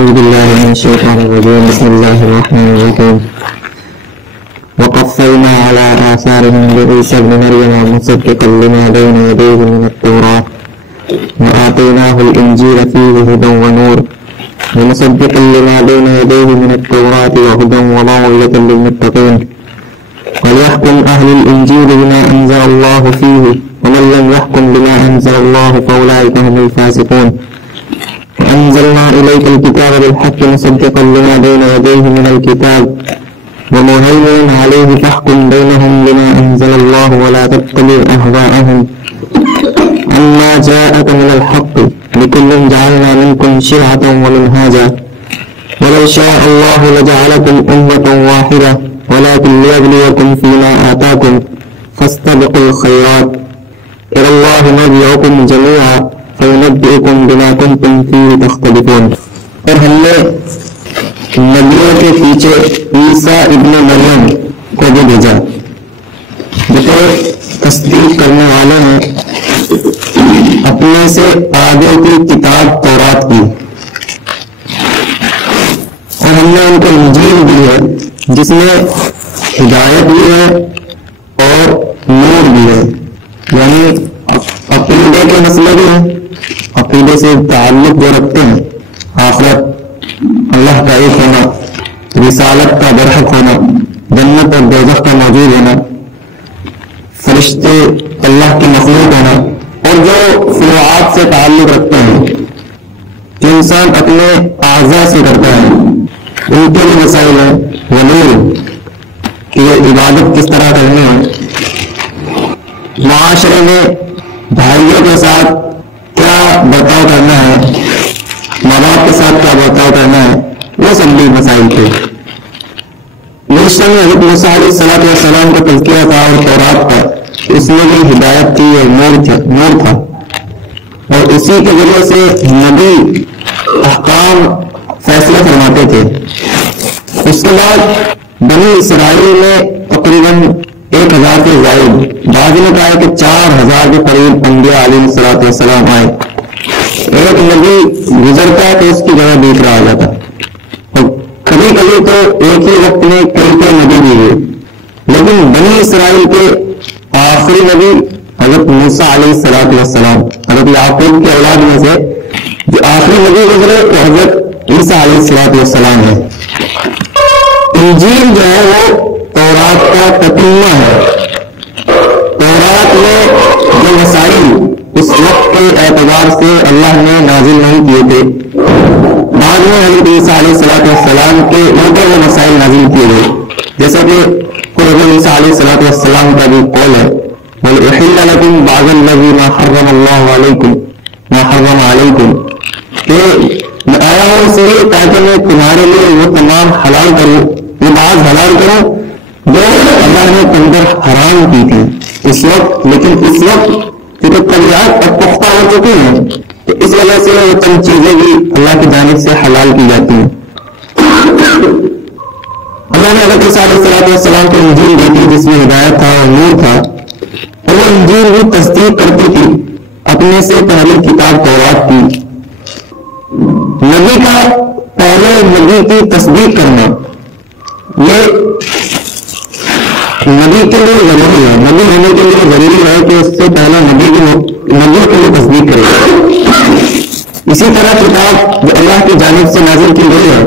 أعوذ بالله من الشيطان الرجيم. بسم الله الرحمن الرحيم. وقفينا على آثارهم بعيسى ابن مريم مصدقا لما بين يديه من التوراة وآتيناه الإنجيل فيه هدى ونور ومصدقا لما بين يديه من التوراة وهدى وموعظة للمتقين وليحكم أهل الإنجيل بما أنزل الله فيه ومن لم يحكم بما أنزل الله فأولئك هم الفاسقون. وأنزلنا إليك الكتاب بالحق مصدقا لما بين يديه من الكتاب ومهيمنا عليه فاحكم بينهم بما أنزل الله ولا تتبع أهواءهم عما جاءك من الحق لكل جعلنا منكم شرعة ومنهاجا ولو شاء الله لجعلكم أمة واحدة ولكن ليبلوكم فيما آتاكم فاستبقوا الخيرات إلى الله مرجعكم جميعا فينبئكم بما كنتم فيه تختلفون. اور ہم نے نبیوں کے پیچھے عیسیٰ ابن مریم کو بھی بھیجا جو کہ تصدیق کرنے والے ہیں اپنے سے آگے کی کتاب تورات کی، اور ہم نے ان کو انجیل دی ہے جس میں ہدایت بھی ہے اور نور بھی ہے، یعنی عقیدے کے مسئلے بھی ہیں، عقیدے سے تعلق جو رکھتے ہیں، آخرت، اللہ کا ایک ہونا، رسالت کا برحق ہونا، جنت اور دوزخ کا موجود ہونا، فرشتے اللہ کی مخلوق ہونا، اور جو فروعات سے تعلق رکھتے ہیں جو انسان اپنے اعضاء سے کرتا ہے ان کے بھی مسائل ہیں، ونور کہ یہ عبادت کس طرح کرنی ہے، معاشرے میں بھائیوں کے ساتھ کیا برتاؤ کرنا ہے، ماں باپ کے ساتھ کیا برتاؤ کرنا ہے، وہ سب بھی مسائل تھے۔ یوشع نے حضرت موسیٰ علیہ السلام کو تذکیہ تھا اور تورات کا، اس میں بھی ہدایت تھی اور نور تھا، اور اسی کے ذریعے سے نبی احکام فیصلہ فرماتے تھے۔ اس کے بعد بنی اسرائیل میں تقریباً 1000 سے زائد، بعض نے کہا کہ 4000 کے قریب انبیاء علیہ السلام آئے۔ ایک نبی گزرتا ہے تو اس کی جگہ دوسرا آ جاتا، اور کبھی کبھی تو ایک ہی وقت میں کئی نبی بھی ہوئے، لیکن بنی اسرائیل کے آخری نبی حضرت موسیٰ علیہ السلام، حضرت یعقوب کی اولاد میں سے جو آخری نبی گزرے وہ حضرت عیسیٰ علیہ السلام ہے۔ انجیل جو ہے وہ تورات کا تتمہ ہے۔ تورات میں جو مسائل اس وقت کے اعتبار سے اللہ نے نازل نہیں کیے تھے، بعد میں حضرت عیسیٰ علیہ السلام کے اوپر وہ مسائل نازل کیے گئے، جیسا کہ حضرت عیسیٰ علیہ السلام کا بھی قول ہے وَلْأُحِلَّ لَكُمْ بَعْضَ الَّذِي مَا حَرَّمَ اللَّهُ عَلَيْكُمْ کہ میں آیا ہوں اس لیے تاکہ میں تمہارے لیے وہ تمام حلال کروں، وہ بات حلال کروں جو اللہ نے تم پر حرام کی تھی اس وقت، لیکن اس وقت کیونکہ طبیعت اب پختہ ہو چکی ہیں تو اس وجہ سے وہ چند چیزیں بھی اللہ کی جانب سے حلال کی جاتی ہیں۔ اللہ نے حضرت عیسیٰ علیہ السلام کو انجیل دی تھی جس میں ہدایت تھا اور نور تھا، اور وہ انجیل بھی تصدیق کرتی تھی اپنے سے پہلی کتاب تورات کی۔ نبی کا پہلے نبی کی تصدیق کرنا یہ نبی کے لیے ضروری ہے، نبی ہونے کے لیے ضروری ہے کہ اس سے پہلا نبی کے لیے تصدیق کرے۔ اسی طرح کتاب جو اللہ کی جانب سے نازل کی گئی ہے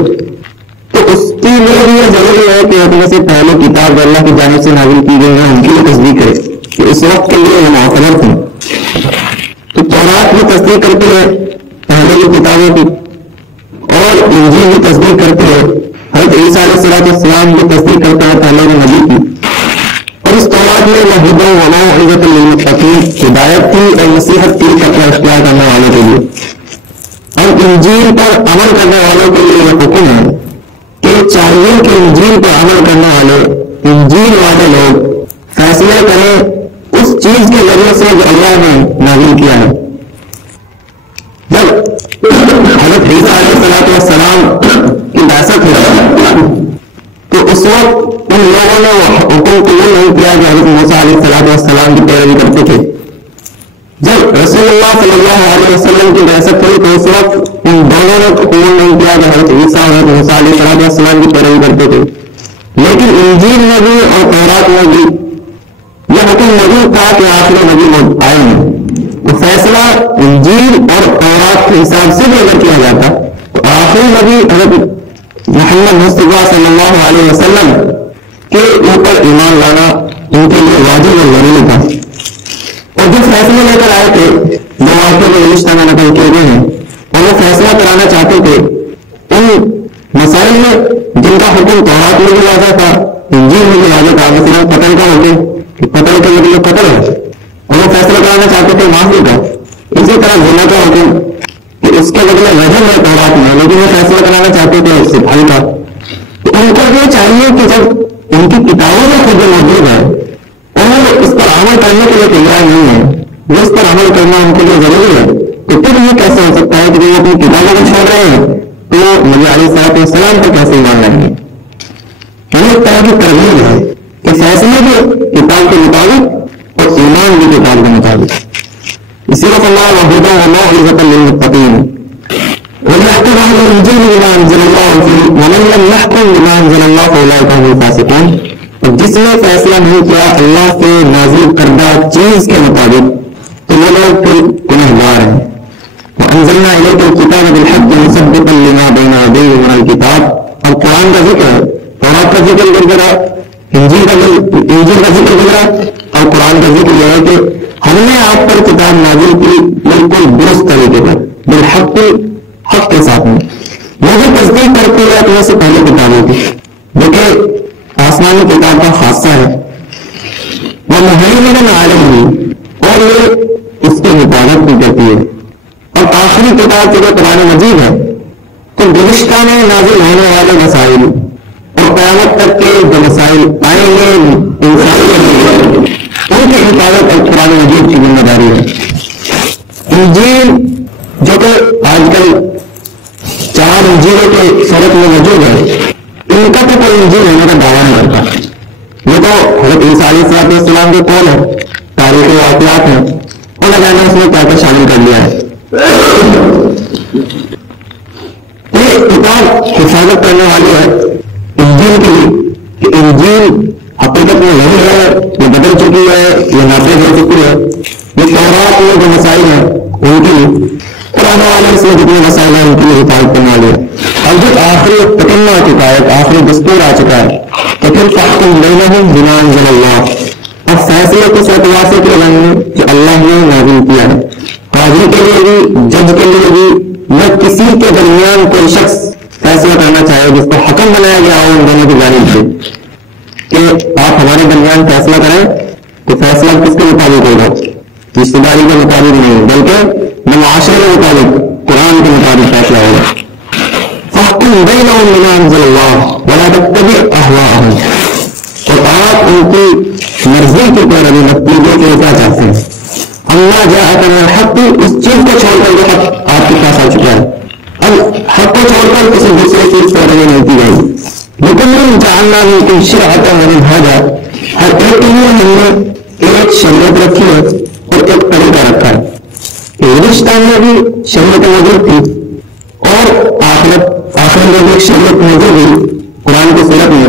تو اس کے لیے بھی یہ ضروری ہے کہ اپنے سے پہلے کتاب جو اللہ کی جانب سے نازل کی گئی ہے ان کی بھی تصدیق کرے کہ اس وقت کے لیے وہ معتبر تھی۔ تو تورات بھی تصدیق کرتی ہے پہلے کی کتابوں کی، اور انجیل بھی تصدیق کرتے ہیں، حضرت عیسیٰ علیہ السلام بھی تصدیق کرتا ہے پہلے نبی کی۔ اور اس تورات میں ہدی و موعظۃ للمتقین ہدایت تھی اور نصیحت تھی تقوی اختیار کرنے والوں کے لیے، اور انجیل پر عمل کرنے والوں کے لیے یہ حکم ہے کہ چاہیے کہ انجیل پر عمل کرنے والے انجیل والے لوگ فیصلے کریں اس چیز کے ذریعے سے جو اللہ نے نازل کیا ہے۔ جب حضرت عیسیٰ علیہ السلام کی بعثت ہوئی تو اس وقت ان لوگوں نے حکم قبول نہیں کیا جو حضرت موسیٰ علیہ السلام کی پیروی کرتے تھے۔ جب رسول اللہ صلی اللہ علیہ وسلم کی بعثت ہوئی تو اس وقت ان ان دونوں نے قبول نہیں کیا کہ حضرت عیسیٰ اور حضرت موسیٰ علیہ السلام کی پیروی کرتے تھے، لیکن انجیل میں بھی اور تورات میں بھی یہ حکم نہیں تھا کہ آخری نبی آئے ہیں. تو فیصلہ انجیل اور تورات کے حساب سے بھی اگر کیا جاتا تو آخری نبی حضرت محمد مصطفیٰ صلی اللہ علیہ وسلم کے اوپر ایمان لانا ان کے لیے واجب اور ضروری تھا. اور جو فیصلے لے کر آئے تھے جو واقعے میں رشتہ میں نقل کیے گئے ہیں اور وہ فیصلہ کرانا چاہتے تھے ان مسائل میں جن کا حکم تورات میں بھی واضح تھا، انجیل میں بھی واضح تھا. مثلا قتل کا حکم کہ قتل کے مطلب قتل ہے اور وہ فیصلہ کرانا چاہتے تھے معافی کا. اسی طرح زنا کا حکم کہ اس کے بدلے رجم ہے تورات میں، لیکن وہ فیصلہ کرانا چاہتے تھے اس سے بھائی کا. تو ان کو یہ چاہیے کہ جب ان کی کتابوں میں خود موجود ہے اور اس پر عمل کرنے کے لیے تیار نہیں ہے، وہ اس پر عمل کرنا ان کے لیے ضروری ہے، تو پھر یہ کیسے ہو سکتا ہے کہ وہ اپنی کتابوں کو چھوڑ رہے ہیں تو نبی علیہ السلام پر کیسے ایمان رہیں گے؟ ایک طرح کی ترغیب ہے کہ فیصلے بھی کتاب کے مطابق اور ایمان بھی کتاب کے مطابق. اسی کو اللہ وحدہ وموعظۃ للمتقین وَلْيَحْكُمْ أَهْلُ الْإِنجِيلِ بِمَا أَنزَلَ اللَّهُ فِيهِ وَمَن لَّمْ يَحْكُم بِمَا أَنزَلَ اللَّهُ فَأُولَٰئِكَ هُمُ الْفَاسِقُونَ. اور جس نے فیصلہ نہیں کیا اللہ کے نازل کردہ چیز کے مطابق تو وہ لوگ پھر گنہگار ہیں. وَأَنزَلْنَا إِلَيْكَ الْكِتَابَ بِالْحَقِّ مُصَدِّقًا لِّمَا بَيْنَ يَدَيْهِ مِنَ الْكِتَابِ. اور قرآن کا ذکر ہے، تورات کا ذکر گزرا، انجیل کا ذکر گزرا، اور قرآن کا ذکر یہ ہے کہ ہم نے آپ پر کتاب نازل کی بالکل درست طریقے پر، بالحق، حق کے ساتھ میں. وہ بھی تصدیق کرتی ہے کہ سے پہلے کتابیں تھی، لیکن آسمانی کتاب کا خاصہ ہے وہ مہیمن علیہ اور یہ اس کی حفاظت بھی کرتی ہے. اور آخری کتاب جو قرآن مجید ہے تو گزشتہ میں نازل ہونے والے مسائل اور قیامت تک کے جو مسائل آئیں گے ان کی حفاظت اور قرآن مجید کی ذمہ داری ہے. انجیل جو کہ آج کل 4 انجیلوں کے صورت میں موجود ہے، ان کا تو کوئی انجیل ہونے کا دعویٰ نہیں کرتا. یہ تو حضرت عیسیٰ علیہ السلام کے قول ہے، تاریخی واقعات ہیں، انہیں جانا اس میں کیا کیا شامل کر لیا ہے. یہ کتاب حفاظت کرنے والی ہے انجیل کے لیے کہ انجیل حقیقت میں نہیں ہے، یہ بدل چکی ہے، یہ نافذ ہو چکی ہے. یہ تورات میں جو مسائل ہیں ان کے لیے، قرآن والے اس میں جتنے مسائل ہیں ان کے لیے حفاظت کرنے والے ہیں. اور جب آخری تکمہ آ چکا ہے، آخری دستور آ چکا ہے تو پھر فاحکم بینہم بما انزل اللہ. اور فیصلے کو اعتبار سے کیا جائیں گے جو اللہ نے نازل کیا ہے. قاضی کے لیے بھی، جج کے لیے بھی، نہ کسی کے درمیان کوئی شخص فیصلہ کرنا چاہے جس کو حکم بنایا گیا ہو ان دونوں کی جانب سے کہ آپ ہمارے درمیان فیصلہ کریں، تو فیصلہ کس کے مطابق ہوگا؟ رشتے داری کے مطابق نہیں، بلکہ معاشرے کے مطابق، قرآن کے مطابق فیصلہ ہوگا. فاحکم بینہم بما انزل اللہ ولا تتبع اہواءہم. اور آپ ان کی مرضی کی پیروی مت کیجیے کہ وہ کیا چاہتے ہیں. اللہ جاءک من الحق، اس چیز کو چھوڑ کر جو حق آپ کے پاس آ چکا ہے، اب حق کو چھوڑ کر کسی دوسرے چیز پیروی نہیں کی گئی. لیکن جعلنا منکم شرعۃ ومنہاجا، ہر ایک کے لیے ہم نے ایک شریعت رکھی ہے اور ایک طریقہ رکھا ہے. رشتہ میں بھی شریعت موجود تھی اور آخرت میں بھی ایک شریعت موجود تھی قرآن کی صورت میں.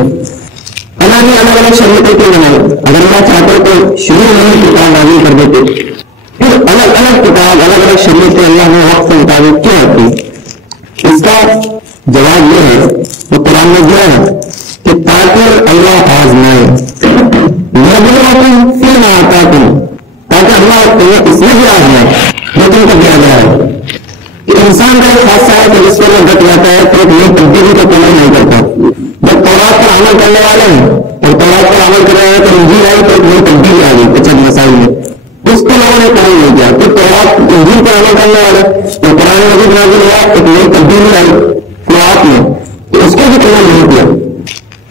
اللہ نے الگ الگ شریعتیں کیوں بنائی؟ اگر اللہ چاہتے تو شروع میں کتاب نازل کر دیتے، پھر الگ الگ کتاب، الگ الگ شریعتیں اللہ نے وقت کے مطابق کیوں رکھی؟ اس کا جواب یہ ہے وہ قرآن میں دیا ہے کہ تاکہ اللہ آزمائے، لِيَبْلُوَكُمْ فِيمَا آتَاكُمْ، تاکہ اللہ تمہیں اس میں بھی آزمائے جو تم کو دیا گیا ہے. کہ انسان کا ایک حادثہ ہے کہ جس پر وہ ڈٹ جاتا ہے تو ایک نئی تبدیلی کا قبول نہیں کرتا. جب تورات پر عمل کرنے والے ہیں اور تورات پر عمل کر رہے ہیں تو انجیل آئی تو ایک نئی تبدیلی آ گئی کچھ مسائل میں، اس کو لوگوں نے قبول نہیں کیا. پھر تورات انجیل پر عمل کرنے والے تو قرآن مجید نازل ہوا، ایک نئی تبدیلی آئی قرآن میں تو اس کو بھی قبول نہیں کیا.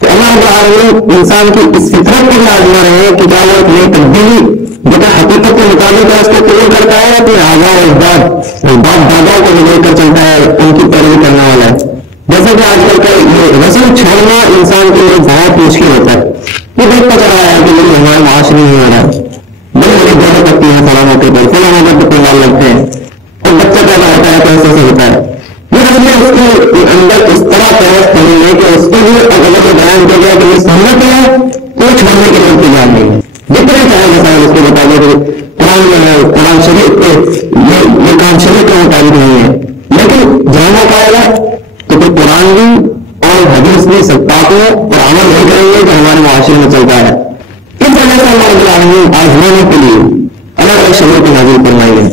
تو اللہ تعالیٰ انسان کی اس فطرت کو بھی آزما رہے ہیں کہ کیا وہ ایک نئی تبدیلی جو کہ حقیقت کے مطابق ہے اس کو قبول کرتا ہے، اپنے آباء و اجداد باپ دادا کو لے کر چلتا ہے، ان کی پیروی کرنے والا ہے. جیسے کہ آج کل کا یہ رسم چھوڑنا انسان کے لیے بہت مشکل ہوتا ہے. یہ دیکھتا چلا ہے کہ میری ہمارے معاشرے نہیں ہو رہا ہے، بڑی بڑی دولت کرتی ہیں فلاں موقع پر، فلاں موقع پر لگتے ہیں اور بچہ پیدا ہوتا ہے تو ایسے ہوتا ہے. یہ اندر اس طرح پرست نہیں ہے کہ اس کو بھی اگر بیان کیا گیا کہ یہ سنت ہے تو چھوڑنے کے لیے انتظار نہیں ہے. جتنے چاہے مسائل اس کو بتا دیں کہ قرآن میں ہے, قرآن شریف پہ یہ کام شریف کے مطابق نہیں ہے, لیکن جانا پائے گا تو پھر قرآن بھی اور حدیث بھی سب پاک ہے اور عمل نہیں کریں گے کہ ہمارے معاشرے میں چلتا ہے. اس وجہ سے اللہ رب العالمین آزمانے کے لیے الگ الگ شریعت نازل فرمائی ہے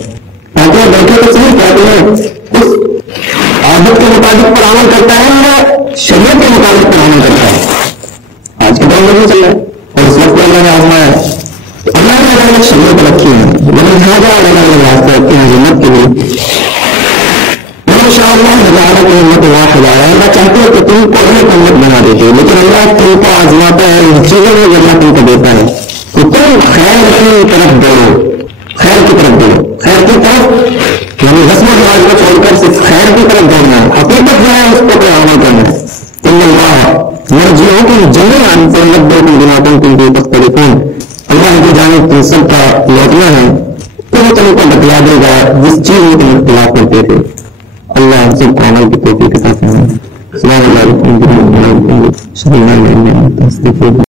تاکہ بیٹھے تو صحیح کہتے ہیں اس عادت کے مطابق پر عمل کرتا ہے یا شریعت کے مطابق پر عمل کرتا ہے. آج کے دور میں نہیں چل رہا اور اس وقت اللہ نے آزمایا اللہ نے الگ الگ شریعت رکھی ہے لیکن لہٰذا الگ الگ راستے رکھے ہیں جنت کے لیے. اللہ چاہتے ہیں کہ تم کو ایک امت بنا دیتے ہیں لیکن اللہ تم کو آزماتا ہے ان چیزوں میں اللہ تم کو دیتا ہے تو تم خیر کی طرف دوڑو, خیر کی طرف دوڑو, خیر کی طرف یعنی رسم و رواج کو چھوڑ کر صرف خیر کی طرف دوڑنا ہے, حقیقت جو ہے اس کو عمل کرنا ہے. تم اللہ مرجعکم جمیعا فنبئکم بما کنتم فیہ تختلفون, اللہ کی جانب تم سب کا لوٹنا ہے تو وہ تم کو بتلا دے گا جس چیز میں تم اختلاف کرتے تھے. اللہ ہم سب کو عمل کی توفیق عطا فرمائے. السلام علیکم ورحمۃ اللہ وبرکاتہ.